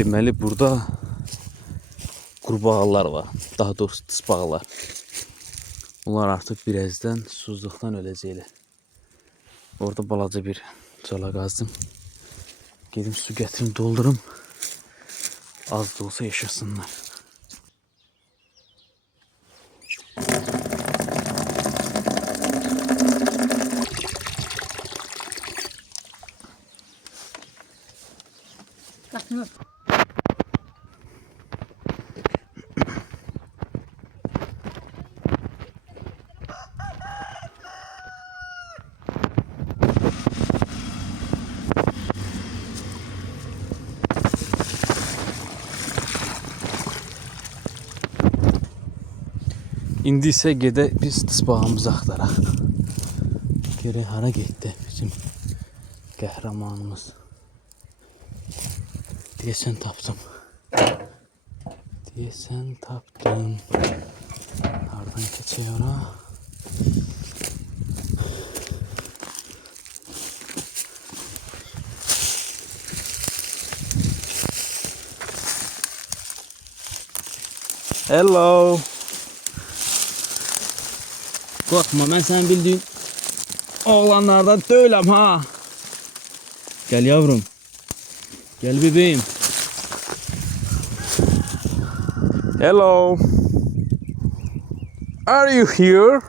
deməli burada qurbağalar var. Daha doğrusu tısbağalar. Bunlar artıq birazdan susuzluqdan öləcəklər. Orada balaca bir çala qazdım. Gedim su gətirim, doldurum. Az da olsa yaşasınlar. İndi isə gedək biz tısbağamızı axtaraq. Görək hara getdi bizim qəhrəmanımız. Deyəsən tapdım. Deyəsən tapdım. Hardan keçək ora? Hello. Korkma, ben sen bildiğin oğlanlardan değilim ha. Gel yavrum. Gel bebeğim. Hello. Are you here?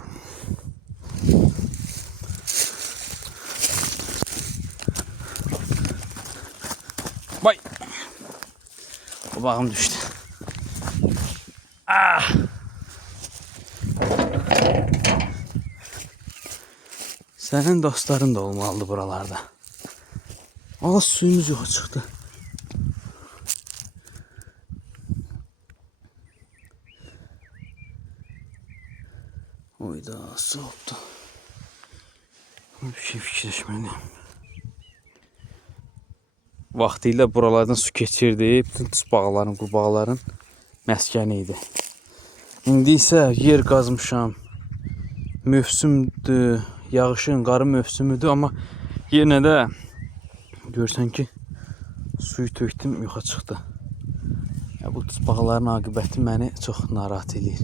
Vay. Babağım düştü. Ah. Senin dostların da olmalı buralarda. Aa, suyumuz yoxa çıxdı. Oyda su oldu. Bir şey fikirləşməliyim. Vaxtilə buralardan su keçirdi. Bütün tısbağaların, qurbağaların məskəni idi. İndi isə yer qazmışam. Mövsümdür. Yağışın, qarı mövsümüdür, amma yenə də görsən ki suyu tökdüm, yoxa çıxdı. Ya, bu tısbağaların aqibəti məni çox narahat edir.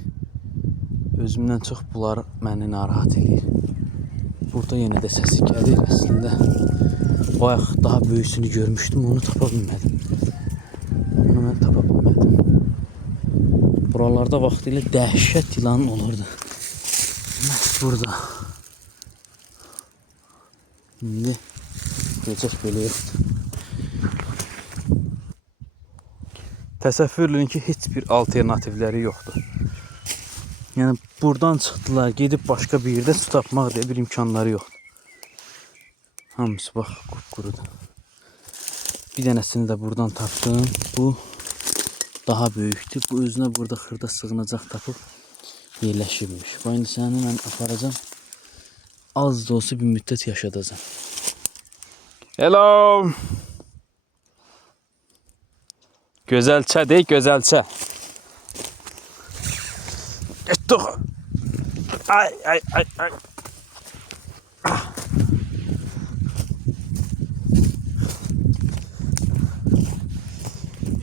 Özümdən çox bunlar məni narahat edir. Burada yenə də səsi gəlir əslində. Bayaq daha böyüsünü görmüşdüm, onu tapa bilmədim. Onu mən tapa bilmədim. Buralarda vaxtilə dəhşət ilan olurdu. Məhz burada. Şimdi geçecek böyle yoktu. Təsəvvür edin ki, heç bir alternativləri yoxdur. Yəni buradan çıxdılar, gedib başqa bir yerdə su tapmaq deyə bir imkanları yoxdur. Hamısı bax qupqurudur. Bir dənəsini də buradan tapdım. Bu daha böyükdür. Bu özünə burada xırda sığınacaq tapıb yerləşibmiş. Bu indi səni mən aparacağım. Az da olsa bir müddet yaşadacağım. Hello. Gözəlçə dey, gözəlçə. Getdik. Ay, ay, ay, ay.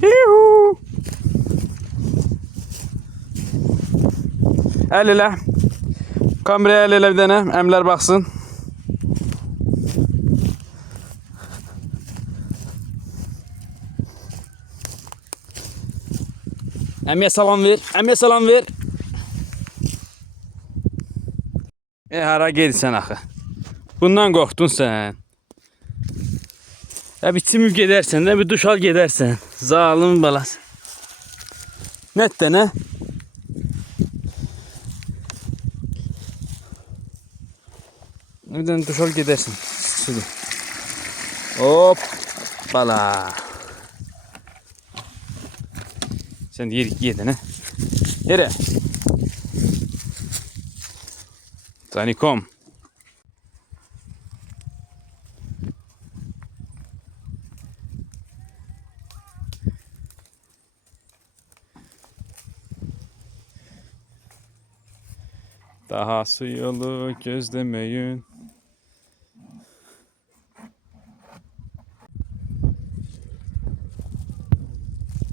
Hihu. El elə. Kameraya el elə bir dənə, əmlər baxsın. Əmiyə salam ver, əmiyə salam ver. Hara gedirsən axı? Bundan qorxdun sən. Ya bir çimib gedərsən, də bir duş al gedərsən. Zalım balası. Nətdə nə? Bir dənə duş al gedərsən. Sudur. Hop. Bala. Sen de yedin ha? Yere. Tanikom. Daha su yolu gözlemeyin.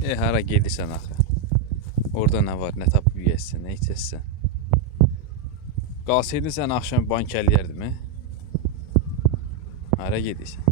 Hara gedirsən axı? Orada nə var, nə tapıb yeyəsən, nə içəsən? Qalsaydın sən axşam bank eləyərdimi? Hara gedirsən?